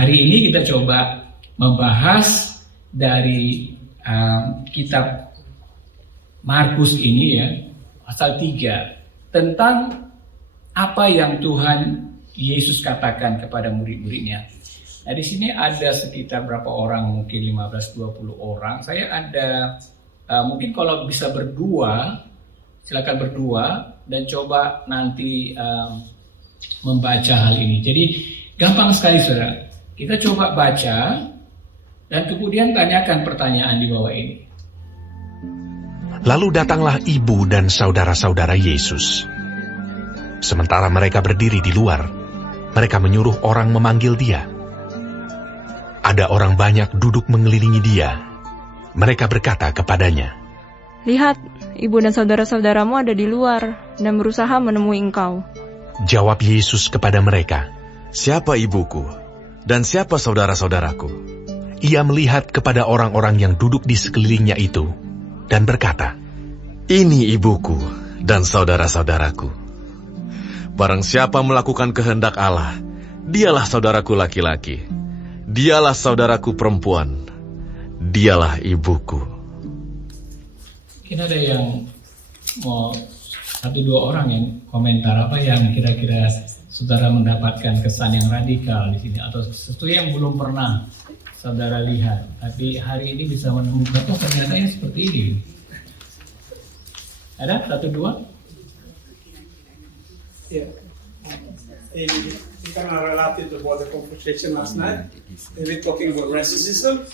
hari ini kita coba membahas dari kitab Markus ini ya, pasal 3, tentang apa yang Tuhan Yesus katakan kepada murid-muridnya. Nah, di sini ada sekitar berapa orang, mungkin 15-20 orang. Saya ada mungkin kalau bisa berdua, silakan berdua dan coba nanti membaca hal ini. Jadi gampang sekali saudara. Kita coba baca dan kemudian tanyakan pertanyaan di bawah ini. Lalu datanglah ibu dan saudara-saudara Yesus. Sementara mereka berdiri di luar, mereka menyuruh orang memanggil dia. Ada orang banyak duduk mengelilingi dia. Mereka berkata kepadanya, "Lihat, ibu dan saudara-saudaramu ada di luar dan berusaha menemui engkau." Jawab Yesus kepada mereka, "Siapa ibuku dan siapa saudara-saudaraku?" Ia melihat kepada orang-orang yang duduk di sekelilingnya itu dan berkata, "Ini ibuku dan saudara-saudaraku. Barang siapa melakukan kehendak Allah, dialah saudaraku laki-laki, dialah saudaraku perempuan, dialah ibuku." Mungkin ada yang mau 1-2 orang yang komentar apa yang kira-kira saudara mendapatkan kesan yang radikal di sini atau sesuatu yang belum pernah saudara lihat, tapi hari ini bisa menemukan ternyata yang seperti ini. Ada 1-2? Yeah. You kind of related to what the conversation last night. We talking about racism.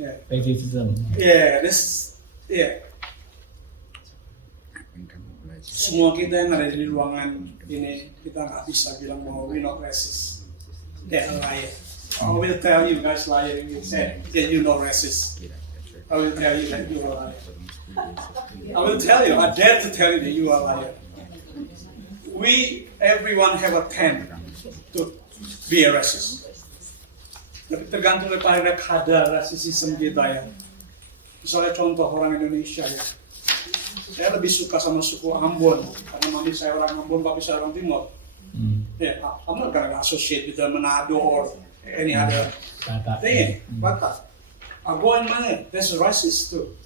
Yeah. Racism. Yeah. Semua kita yang ada di ruangan ini, kita nggak bisa bilang bahwa we not racist. They're a liar. I will tell you guys liar. You say that you not racist. I will tell you that you are a liar. I will tell you. I dare to tell you that you are a liar. Everyone have a tend to be a racist. Tapi tergantung pada kadar rasisme kita ya. Misalnya contoh orang Indonesia ya. Saya lebih suka sama suku Ambon karena mami saya orang Ambon, papi saya orang Timur. Yeah, I'm not gonna associate with the Manado or any other thing. Batak. I go in mana? That's racist too.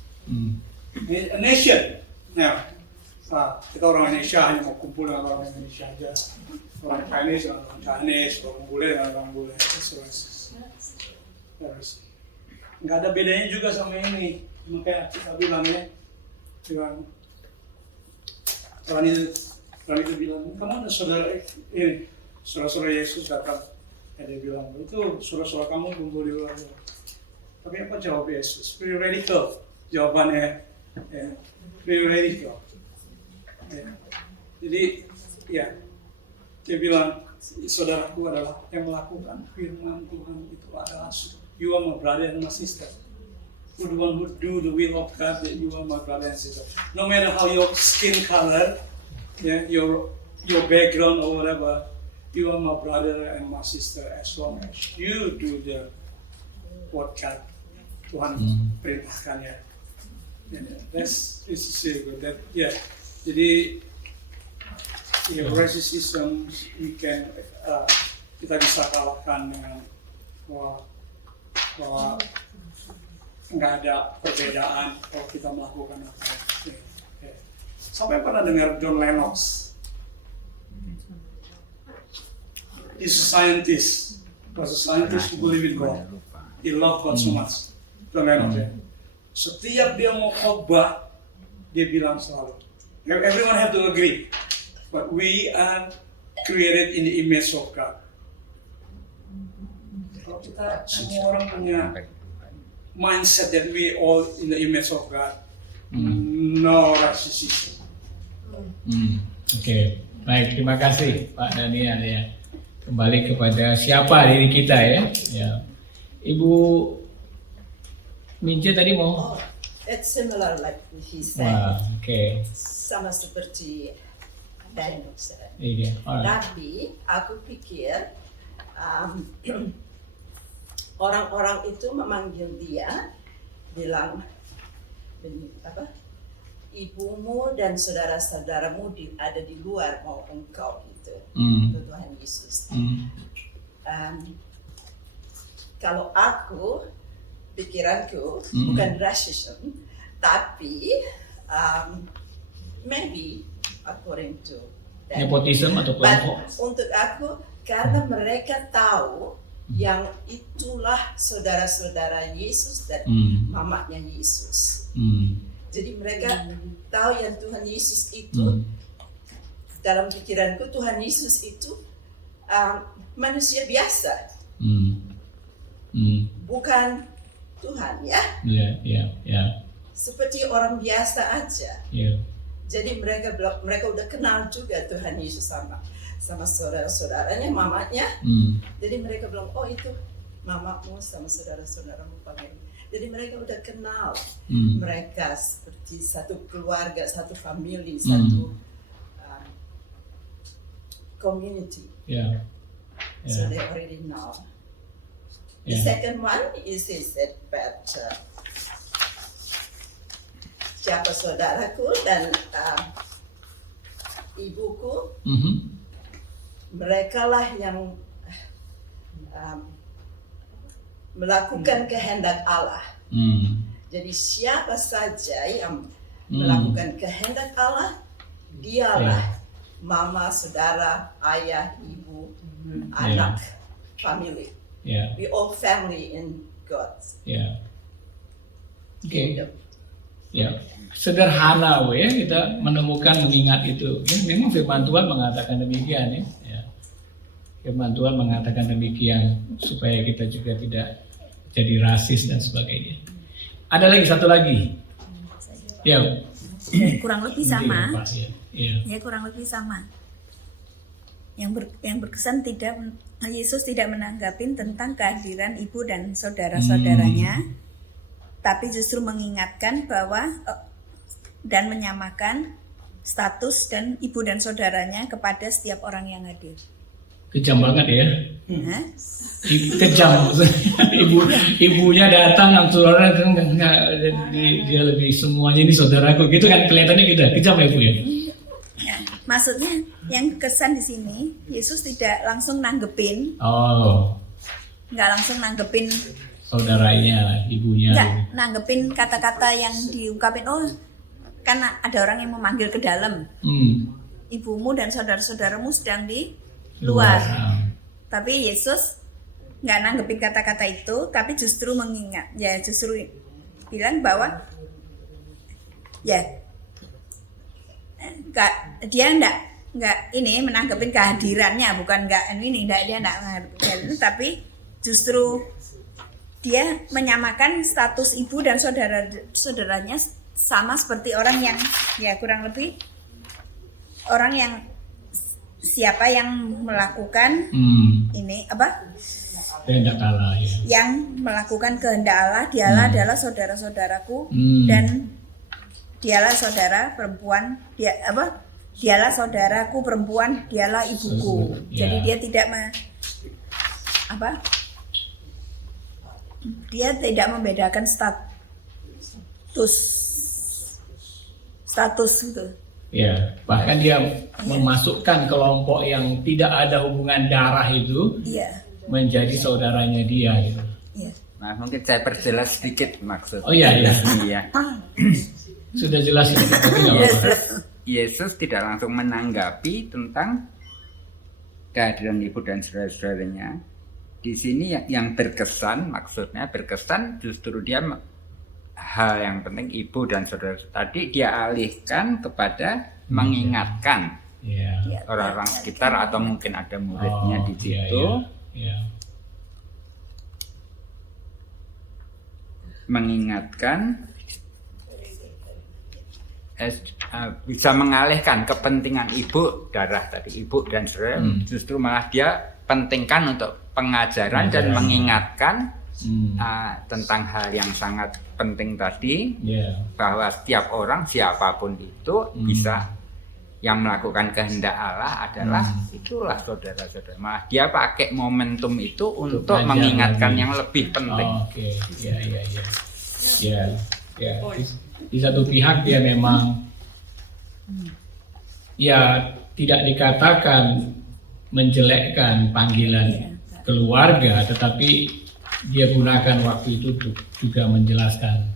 A nation. Now, kita orang Indonesia hanya mau kumpul dengan orang Indonesia aja. Orang Chinese dengan orang Chinese, orang bule dengan orang bule. That's racist. Nggak ada bedanya juga sama ini. Cuma kayak kita bilang ya, orang itu bilang, kamu ada saudara ini, saudara Yesus datang. Dia bilang, itu saudara kamu kumpul di luar. Tapi apa jawab Yesus? Pretty radical jawabannya. Pretty radical. Jadi, ya, dia bilang, saudaraku adalah yang melakukan firman Tuhan itu adalah you are my brother and my sister. The one who do the will of God, that you are my brother and sister. No matter how your skin color, yeah, your background or whatever, you are my brother and my sister as long as you do the what God Tuhan perintahkan ya. That's really good. That yeah. Jadi racism we can kita bisa kalahkan dengan bahwa nggak ada perbedaan kalau kita melakukan apa. Sampai pernah dengar John Lennox? He's a scientist. Was a scientist who believe in God. He loved God so much. John Lennox ya. Setiap dia mau khotbah, dia bilang selalu, everyone have to agree, but we are created in the image of God. Kalau kita semua orang punya mindset that we all in the image of God, no racism. Oke, baik, terima kasih Pak Daniel ya. Kembali kepada siapa diri kita ya. Ya. Ibu Mince tadi mau? It's similar like he said. Wah, okay. Sama seperti Daniel said. Iya. Tapi aku pikir orang-orang itu memanggil dia, bilang apa? Ibumu dan saudara-saudaramu ada di luar mau engkau gitu. Itu Tuhan Yesus. kalau aku, pikiranku, Mm-mm. bukan racism, tapi maybe according to that. Nepotisme atau But kelompok? untuk aku, karena mereka tahu yang itulah saudara-saudara Yesus dan mamanya Yesus. Jadi mereka tahu yang Tuhan Yesus itu, dalam pikiranku Tuhan Yesus itu manusia biasa, bukan Tuhan ya, seperti orang biasa aja. Jadi mereka udah kenal juga Tuhan Yesus sama saudara-saudaranya, mamanya. Jadi mereka bilang, oh itu mamamu sama saudara-saudaramu panggil. Jadi mereka udah kenal mereka seperti satu keluarga, satu family, satu community. So they already know. The second one is that siapa saudaraku dan ibuku, mereka lah yang melakukan kehendak Allah. Jadi siapa saja yang melakukan kehendak Allah, dialah mama, saudara, ayah, ibu, anak, family. We all family in God's kingdom. Sederhana ya kita menemukan mengingat itu. Memang firman Tuhan mengatakan demikian ya. Firman Tuhan mengatakan demikian supaya kita juga tidak jadi rasis dan sebagainya. Ada lagi satu lagi. Kurang lebih sama. Ya. Ya kurang lebih sama. Yang berkesan Yesus tidak menanggapin tentang kehadiran ibu dan saudara-saudaranya, tapi justru mengingatkan bahwa dan menyamakan status dan ibu dan saudaranya kepada setiap orang yang hadir. Kejam banget ya. Hah? Kejam. Ibunya datang, saudara dia lebih semuanya ini saudaraku gitu kan, kelihatannya gitu. Kejam ya ibu ya. Ya, maksudnya yang kesan di sini Yesus tidak langsung nanggepin. Nggak langsung nanggepin saudaranya, ibunya. Nggak nanggepin kata-kata yang diungkapin. Oh, karena ada orang yang memanggil ke dalam. Ibumu dan saudara-saudaramu sedang di luar. Tapi Yesus nggak nanggepin kata-kata itu, tapi justru mengingat. Ya, justru bilang bahwa dia nggak ini menanggepin kehadirannya, bukan dia nggak menanggepin, tapi justru dia menyamakan status ibu dan saudaranya sama seperti orang yang kurang lebih orang yang siapa yang melakukan kehendak Allah ya. Yang melakukan kehendak Allah, dialah adalah saudara-saudaraku dan dialah saudara perempuan, dialah saudaraku perempuan, dialah ibuku. Jadi dia tidak dia tidak membedakan status gitu. Ya, bahkan dia memasukkan kelompok yang tidak ada hubungan darah itu menjadi saudaranya dia gitu. Nah, mungkin saya perjelas sedikit maksud. Oh iya. Iya. Sudah jelas ini. Yesus tidak langsung menanggapi tentang kehadiran ibu dan saudara-saudaranya. Di sini yang berkesan, maksudnya berkesan justru dia hal yang penting ibu dan saudara tadi dia alihkan kepada mengingatkan orang-orang sekitar atau mungkin ada muridnya di situ. Mengingatkan bisa mengalihkan kepentingan ibu darah tadi, ibu dan saudara, justru malah dia pentingkan untuk pengajaran dan mengingatkan tentang hal yang sangat penting tadi, bahwa setiap orang siapapun itu bisa yang melakukan kehendak Allah adalah itulah saudara-saudara. Malah dia pakai momentum itu untuk mengingatkan yang lebih penting. Di satu pihak dia memang tidak dikatakan menjelekkan panggilan keluarga, tetapi dia gunakan waktu itu untuk juga menjelaskan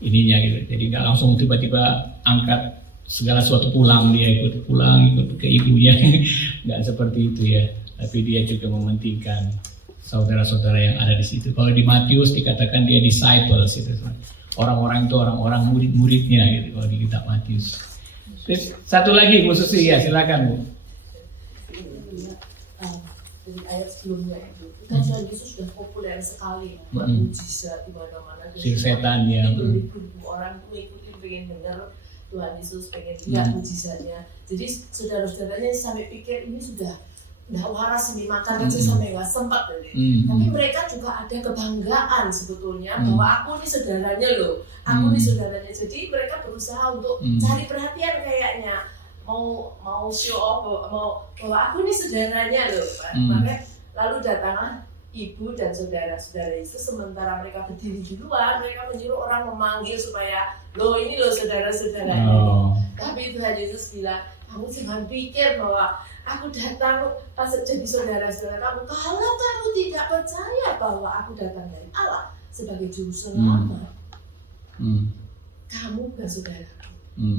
ininya gitu. Jadi nggak langsung tiba-tiba angkat segala sesuatu pulang, dia ikut ke ibunya. Nggak seperti itu ya. Tapi dia juga mementingkan saudara-saudara yang ada di situ. Kalau di Matius dikatakan dia disciples itu. Orang-orang itu orang-orang murid-muridnya gitu kalau di kitab Matius. Terus satu lagi Bu Susi ya, silakan Bu. Dari ayat sebelumnya itu kan Tuhan Yesus sudah populer sekali buat mujizat di mana-mana. Setan ya. Ribu-ribu orang tuh ikutin, pengen dengar Tuhan Yesus, pengen lihat mujizatnya. Jadi saudara-saudaranya sampai pikir ini sudah waras ini, makan aja sampai nggak sempat tadi. Tapi mereka juga ada kebanggaan sebetulnya bahwa aku nih saudaranya loh, aku nih saudaranya. Jadi mereka berusaha untuk cari perhatian kayaknya, mau show off, bahwa aku nih saudaranya loh. Makanya lalu datanglah ibu dan saudara-saudara itu, sementara mereka berdiri di luar, mereka menyuruh orang memanggil supaya loh ini loh saudara-saudaranya. Tapi Tuhan Yesus bilang, kamu jangan pikir bahwa aku datang pas jadi saudara-saudara kamu kalau kamu tidak percaya bahwa aku datang dari Allah sebagai juru selamat. Kamu bukan saudaraku.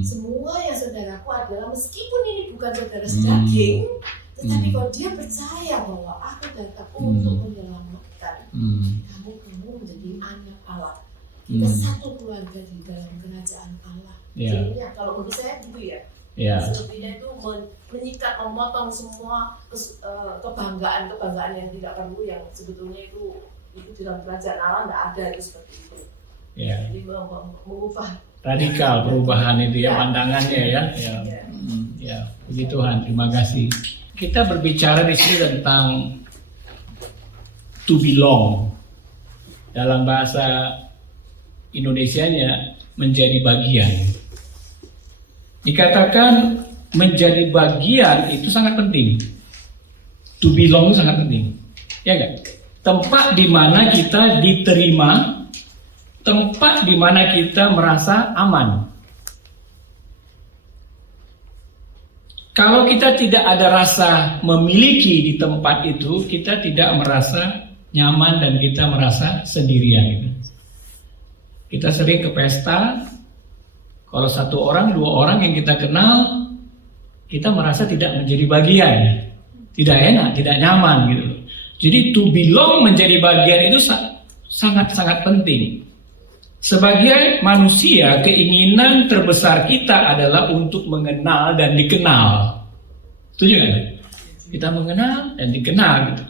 Semua yang saudaraku adalah, meskipun ini bukan saudara sedaging, tetapi kalau dia percaya bahwa aku datang untuk menyelamatkan kamu menjadi anak Allah. Kita satu keluarga di dalam kerajaan Allah. Jadi kalau menurut saya gitu ya. Sepertinya itu menyikat, memotong semua kebanggaan yang tidak perlu, yang sebetulnya itu dalam kerajaan Allah tidak ada itu seperti itu. Jadi mengubah Radikal perubahan itu ya, pandangannya ya. Puji Tuhan, terima kasih. Kita berbicara di sini tentang to belong. Dalam bahasa Indonesianya menjadi bagian. Dikatakan menjadi bagian itu sangat penting. To belong itu sangat penting. Ya enggak? Tempat di mana kita diterima, tempat di mana kita merasa aman. Kalau kita tidak ada rasa memiliki di tempat itu, kita tidak merasa nyaman dan kita merasa sendirian. Kita sering ke pesta, kalau satu orang, dua orang yang kita kenal, kita merasa tidak menjadi bagian, tidak enak, tidak nyaman gitu. Jadi to belong, menjadi bagian itu sangat-sangat penting. Sebagai manusia, keinginan terbesar kita adalah untuk mengenal dan dikenal. Setuju kan? Kita mengenal dan dikenal gitu.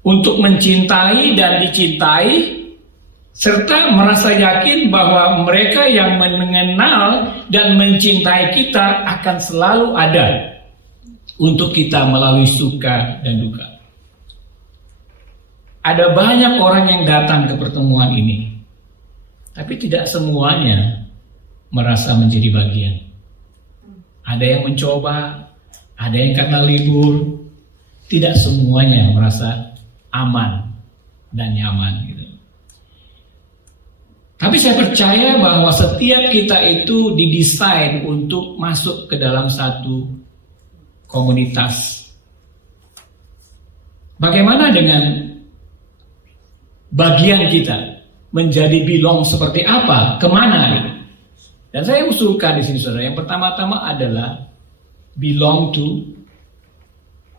Untuk mencintai dan dicintai, serta merasa yakin bahwa mereka yang mengenal dan mencintai kita akan selalu ada untuk kita melalui suka dan duka. Ada banyak orang yang datang ke pertemuan ini, tapi tidak semuanya merasa menjadi bagian. Ada yang mencoba, ada yang karena libur, tidak semuanya merasa aman dan nyaman gitu. Tapi saya percaya bahwa setiap kita itu didesain untuk masuk ke dalam satu komunitas. Bagaimana dengan bagian kita menjadi belong seperti apa, kemana? Dan saya usulkan di sini saudara, yang pertama-tama adalah belong to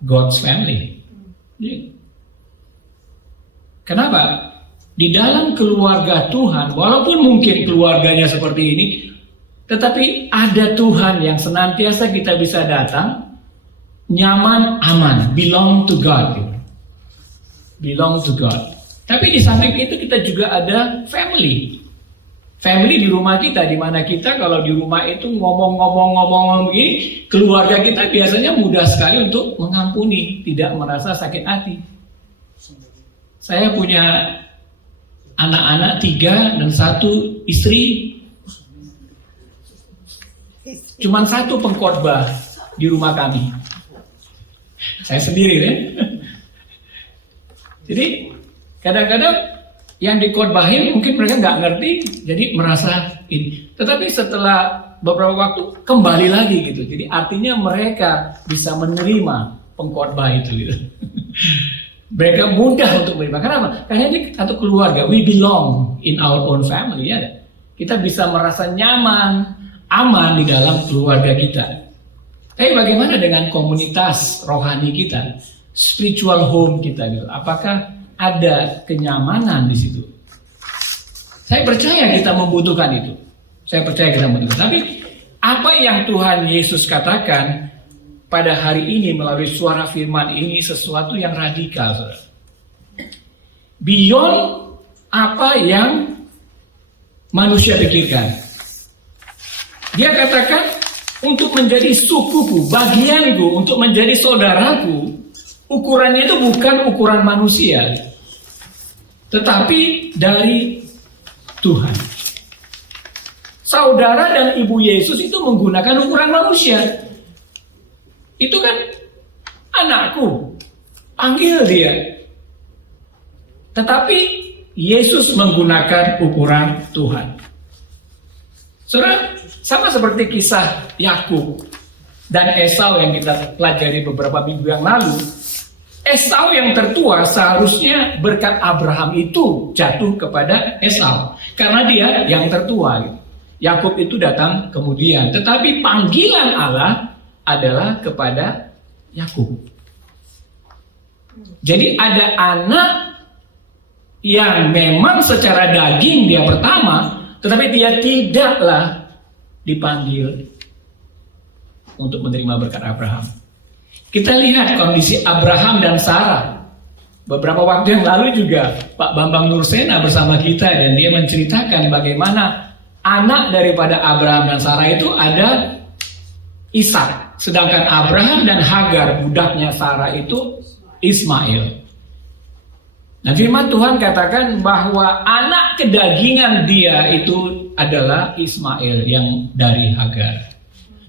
God's family. Kenapa? Di dalam keluarga Tuhan, walaupun mungkin keluarganya seperti ini, tetapi ada Tuhan yang senantiasa kita bisa datang, nyaman, aman, belong to God. Belong to God. Tapi di samping itu kita juga ada family. Family di rumah kita, di mana kita kalau di rumah itu ngomong ini, keluarga kita biasanya mudah sekali untuk mengampuni, tidak merasa sakit hati. Saya punya anak-anak 3 dan 1 istri. Cuman 1 pengkhotbah di rumah kami. Saya sendiri kan. Jadi kadang-kadang yang dikhotbahin mungkin mereka nggak ngerti, jadi merasa ini. Tetapi setelah beberapa waktu kembali lagi gitu. Jadi artinya mereka bisa menerima pengkhotbah itu gitu. Mereka mudah untuk menerima. Kenapa? Karena ini satu keluarga. We belong in our own family. Ya. Kita bisa merasa nyaman, aman di dalam keluarga kita. Tapi bagaimana dengan komunitas rohani kita? Spiritual home kita gitu. Apakah ada kenyamanan di situ? Saya percaya kita membutuhkan itu. Tapi apa yang Tuhan Yesus katakan pada hari ini melalui suara firman ini sesuatu yang radikal, saudara. Beyond apa yang manusia pikirkan. Dia katakan untuk menjadi sukuku, bagianku, untuk menjadi saudaraku, ukurannya itu bukan ukuran manusia, tetapi dari Tuhan. Saudara dan ibu Yesus itu menggunakan ukuran manusia. Itu kan anakku, panggil dia. Tetapi Yesus menggunakan ukuran Tuhan. Saudara, sama seperti kisah Yakub dan Esau yang kita pelajari beberapa minggu yang lalu. Esau yang tertua seharusnya berkat Abraham itu jatuh kepada Esau. Karena dia yang tertua. Yakub itu datang kemudian. Tetapi panggilan Allah adalah kepada Yakub. Jadi ada anak yang memang secara daging dia pertama, tetapi dia tidaklah dipanggil untuk menerima berkat Abraham. Kita lihat kondisi Abraham dan Sarah. Beberapa waktu yang lalu juga Pak Bambang Nursena bersama kita dan dia menceritakan bagaimana anak daripada Abraham dan Sarah itu ada Ishak. Sedangkan Abraham dan Hagar, budaknya Sarah itu Ismail. Nah, firman Tuhan katakan bahwa anak kedagingan dia itu adalah Ismail yang dari Hagar.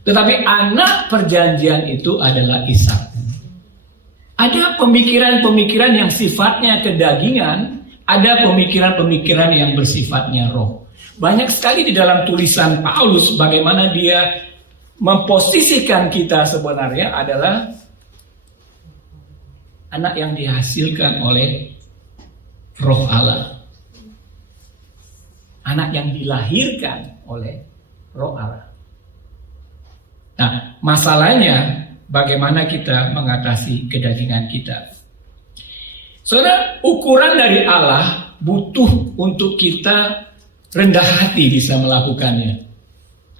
Tetapi anak perjanjian itu adalah Ishak. Ada pemikiran-pemikiran yang sifatnya kedagingan, ada pemikiran-pemikiran yang bersifatnya roh. Banyak sekali di dalam tulisan Paulus bagaimana dia memposisikan kita sebenarnya adalah anak yang dihasilkan oleh Roh Allah. Anak yang dilahirkan oleh Roh Allah. Nah, masalahnya bagaimana kita mengatasi kedagingan kita. Saudara, ukuran dari Allah butuh untuk kita rendah hati bisa melakukannya.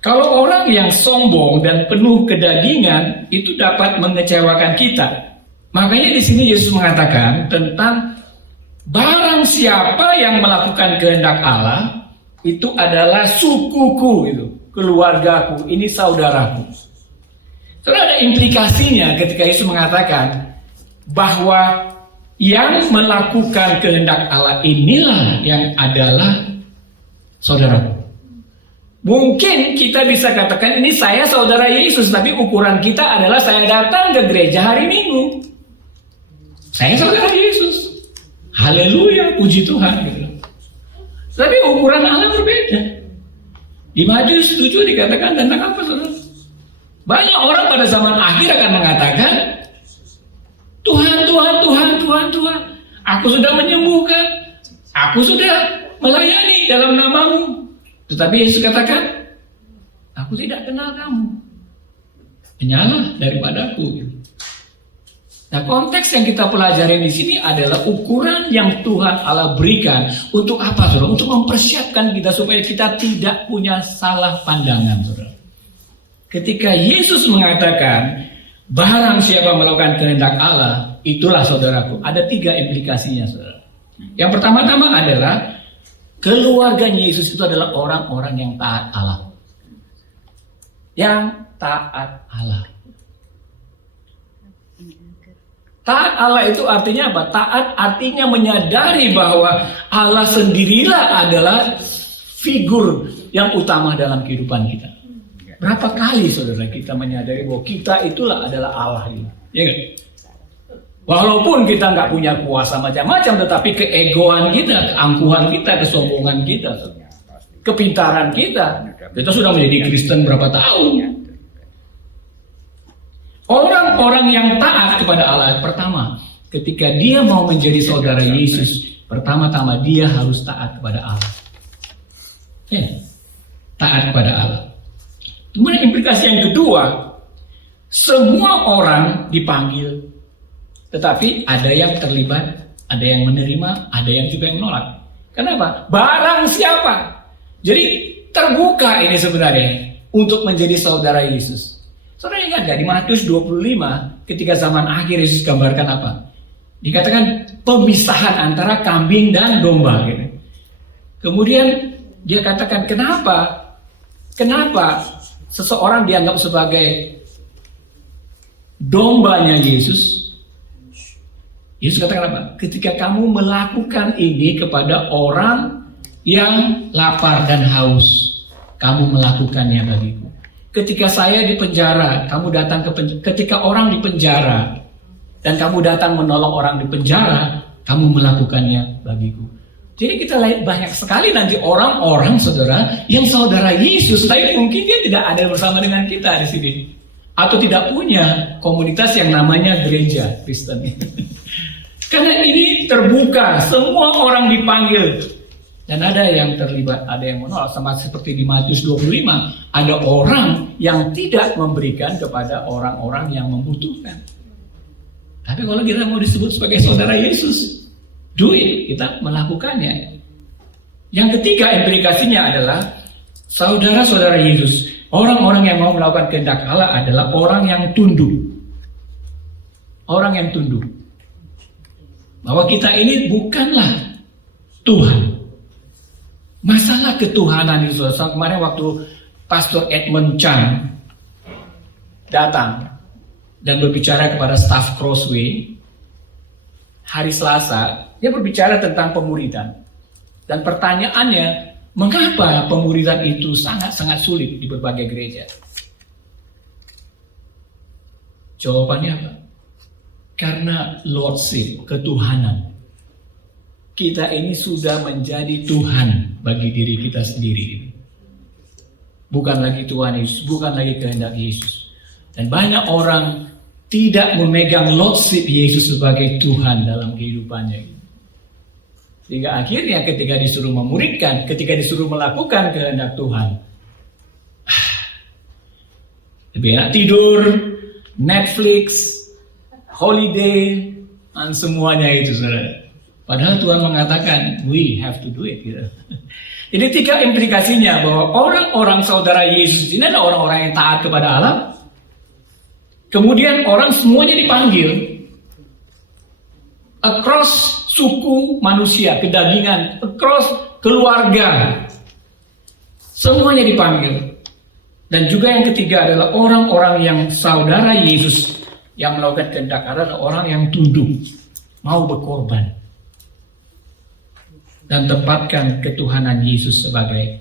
Kalau orang yang sombong dan penuh kedagingan itu dapat mengecewakan kita. Makanya di sini Yesus mengatakan tentang barang siapa yang melakukan kehendak Allah itu adalah sukuku, itu keluargaku, ini saudaraku. Terus ada implikasinya ketika Yesus mengatakan bahwa yang melakukan kehendak Allah inilah yang adalah saudaraku. Mungkin kita bisa katakan ini saya saudara Yesus, tapi ukuran kita adalah saya datang ke gereja hari Minggu. Saya saudara Yesus. Haleluya, puji Tuhan. Gitu. Tapi ukuran Allah berbeda. Di Matius 7 dikatakan tentang apa, saudara? Banyak orang pada zaman akhir akan mengatakan, Tuhan, Tuhan, Tuhan, Tuhan, Tuhan, aku sudah menyembuhkan, aku sudah melayani dalam namamu. Tetapi Yesus katakan, aku tidak kenal kamu. Penyalah daripadaku. Nah, konteks yang kita pelajari di sini adalah ukuran yang Tuhan Allah berikan untuk apa, saudara? Untuk mempersiapkan kita supaya kita tidak punya salah pandangan, saudara. Ketika Yesus mengatakan, barang siapa melakukan kehendak Allah, itulah saudaraku. Ada 3 implikasinya, saudara. Yang pertama-tama adalah keluarganya Yesus itu adalah orang-orang yang taat Allah. Yang taat Allah. Taat Allah itu artinya apa? Taat artinya menyadari bahwa Allah sendirilah adalah figur yang utama dalam kehidupan kita. Berapa kali saudara kita menyadari bahwa kita itulah adalah Allah ini? Ya kan? Walaupun kita nggak punya kuasa macam-macam, tetapi keegoan kita, keangkuhan kita, kesombongan kita, kepintaran kita sudah menjadi Kristen berapa tahun? Orang-orang yang taat kepada Allah, pertama, ketika dia mau menjadi saudara Yesus, pertama-tama dia harus taat kepada Allah. Taat kepada Allah. Kemudian implikasi yang kedua, semua orang dipanggil, tetapi ada yang terlibat, ada yang menerima, ada yang juga yang menolak. Kenapa? Barang siapa? Jadi terbuka ini sebenarnya untuk menjadi saudara Yesus. Saudara ingat gak di Matius 25 ketika zaman akhir Yesus gambarkan apa? Dikatakan pemisahan antara kambing dan domba gitu. Kemudian dia katakan kenapa seseorang dianggap sebagai dombanya Yesus? Yesus katakan apa? Ketika kamu melakukan ini kepada orang yang lapar dan haus, kamu melakukannya bagiku. Ketika saya di penjara, kamu datang ketika orang di penjara dan kamu datang menolong orang di penjara, kamu melakukannya bagiku. Jadi kita lihat banyak sekali nanti orang-orang saudara yang saudara Yesus, tapi mungkin dia tidak ada bersama dengan kita di sini, atau tidak punya komunitas yang namanya gereja Kristen. Karena ini terbuka, semua orang dipanggil. Dan ada yang terlibat, ada yang menolak. Sama seperti di Matius 25, ada orang yang tidak memberikan kepada orang-orang yang membutuhkan. Tapi kalau kita mau disebut sebagai saudara Yesus, do it, kita melakukannya. Yang ketiga implikasinya adalah saudara-saudara Yesus, orang-orang yang mau melakukan kehendak Allah adalah orang yang tunduk. Orang yang tunduk. Bahwa kita ini bukanlah Tuhan. Masalah ketuhanan itu, kemarin waktu Pastor Edmund Chan datang dan berbicara kepada staff Crossway hari Selasa, dia berbicara tentang pemuridan. Dan pertanyaannya, mengapa pemuridan itu sangat-sangat sulit di berbagai gereja? Jawabannya apa? Karena lordship, ketuhanan. Kita ini sudah menjadi Tuhan bagi diri kita sendiri. Bukan lagi Tuhan Yesus, bukan lagi kehendak Yesus. Dan banyak orang tidak memegang lordship Yesus sebagai Tuhan dalam kehidupannya. Sehingga akhirnya ketika disuruh memuridkan, ketika disuruh melakukan kehendak Tuhan, lebih enak tidur, Netflix, holiday, dan semuanya itu, saudara. Padahal Tuhan mengatakan, we have to do it. Gitu. Jadi 3 implikasinya bahwa orang-orang saudara Yesus ini adalah orang-orang yang taat kepada Allah. Kemudian orang semuanya dipanggil across suku manusia, kedagingan, across keluarga. Semuanya dipanggil. Dan juga yang ketiga adalah orang-orang yang saudara Yesus yang melakukan kehendak Allah adalah orang yang tunduk, mau berkorban. Dan tempatkan ketuhanan Yesus sebagai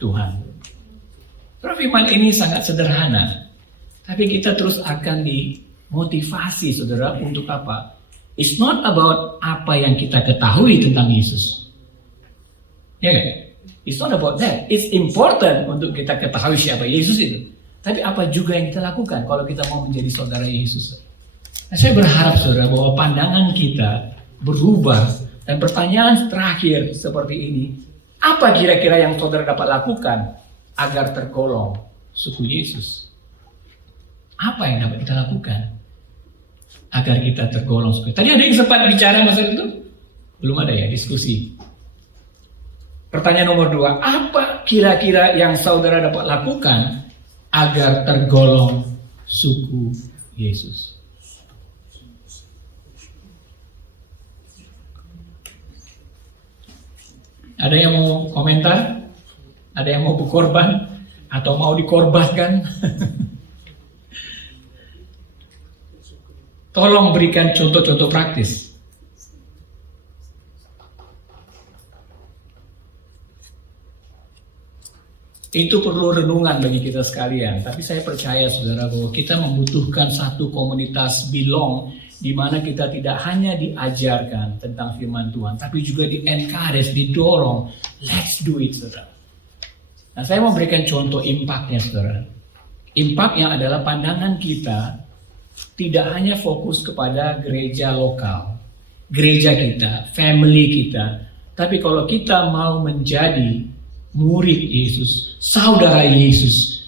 Tuhan. Firman ini sangat sederhana, tapi kita terus akan dimotivasi, saudara, untuk apa? It's not about apa yang kita ketahui tentang Yesus. Ya kan? It's not about that. It's important untuk kita ketahui siapa Yesus itu. Tapi apa juga yang kita lakukan kalau kita mau menjadi saudara Yesus? Nah, saya berharap, saudara, bahwa pandangan kita berubah. Dan pertanyaan terakhir seperti ini, apa kira-kira yang saudara dapat lakukan agar tergolong suku Yesus? Apa yang dapat kita lakukan agar kita tergolong suku? Tadi ada yang sempat bicara masalah itu? Belum ada ya diskusi. Pertanyaan nomor 2, apa kira-kira yang saudara dapat lakukan agar tergolong suku Yesus? Ada yang mau komentar? Ada yang mau berkorban? Atau mau dikorbankan? Tolong berikan contoh-contoh praktis. Itu perlu renungan bagi kita sekalian. Tapi saya percaya, saudara, bahwa kita membutuhkan satu komunitas belong, di mana kita tidak hanya diajarkan tentang firman Tuhan, tapi juga di-encourage, didorong. Let's do it, saudara. Nah, saya mau berikan contoh impact-nya, saudara. Impact-nya adalah pandangan kita tidak hanya fokus kepada gereja lokal, gereja kita, family kita, tapi kalau kita mau menjadi murid Yesus, saudara Yesus,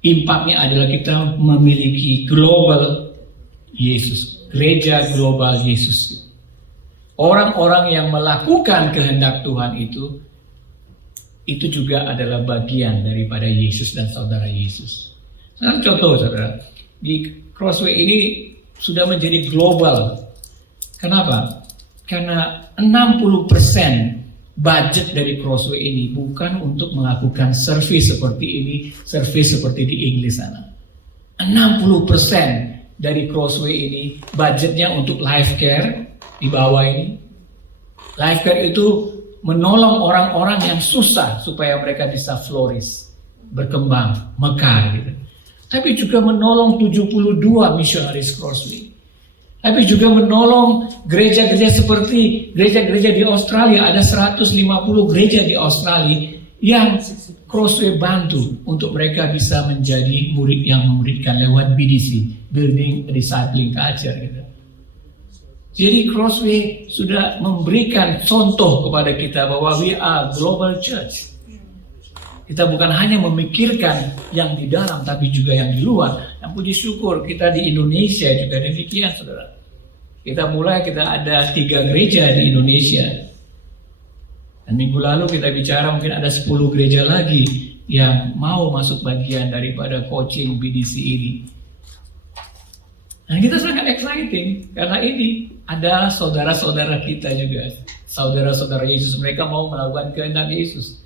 impactnya adalah kita memiliki global Yesus, gereja global Yesus. Orang-orang yang melakukan kehendak Tuhan itu juga adalah bagian daripada Yesus dan saudara Yesus. Contoh saudara, di Crossway ini sudah menjadi global. Kenapa? Karena 60% budget dari Crossway ini bukan untuk melakukan service seperti ini, service seperti di Inggris sana. 60% dari Crossway ini budgetnya untuk life care di bawah ini. Life care itu menolong orang-orang yang susah supaya mereka bisa flourish, berkembang, mekar gitu. Tapi juga menolong 72 missionaries Crossway. Tapi juga menolong gereja-gereja seperti gereja-gereja di Australia. Ada 150 gereja di Australia yang Crossway bantu untuk mereka bisa menjadi murid yang memuridkan lewat BDC, Building Discipling Culture gitu. Jadi Crossway sudah memberikan contoh kepada kita bahwa we are global church. Kita bukan hanya memikirkan yang di dalam, tapi juga yang di luar. Yang puji syukur kita di Indonesia juga demikian, saudara. Kita ada 3 gereja di Indonesia. Dan minggu lalu kita bicara mungkin ada 10 gereja lagi yang mau masuk bagian daripada coaching BDC ini. Dan kita sangat exciting karena ini adalah saudara-saudara kita juga. Saudara-saudara Yesus, mereka mau melakukan kehendak Yesus.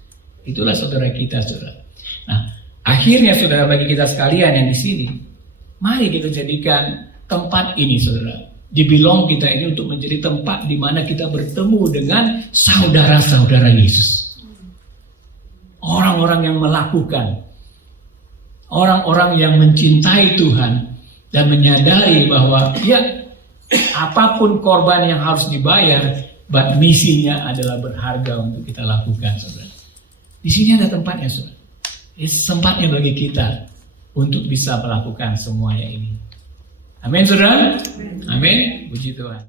Itulah saudara kita, saudara. Nah, akhirnya saudara, bagi kita sekalian yang di sini, mari kita jadikan tempat ini, saudara, di Belong kita ini untuk menjadi tempat di mana kita bertemu dengan saudara-saudara Yesus. Orang-orang yang melakukan, orang-orang yang mencintai Tuhan dan menyadari bahwa ya apapun korban yang harus dibayar, but misinya adalah berharga untuk kita lakukan, saudara. Di sini ada tempatnya, saudara. Tempatnya bagi kita untuk bisa melakukan semuanya ini. Amin, saudara. Amin. Puji Tuhan.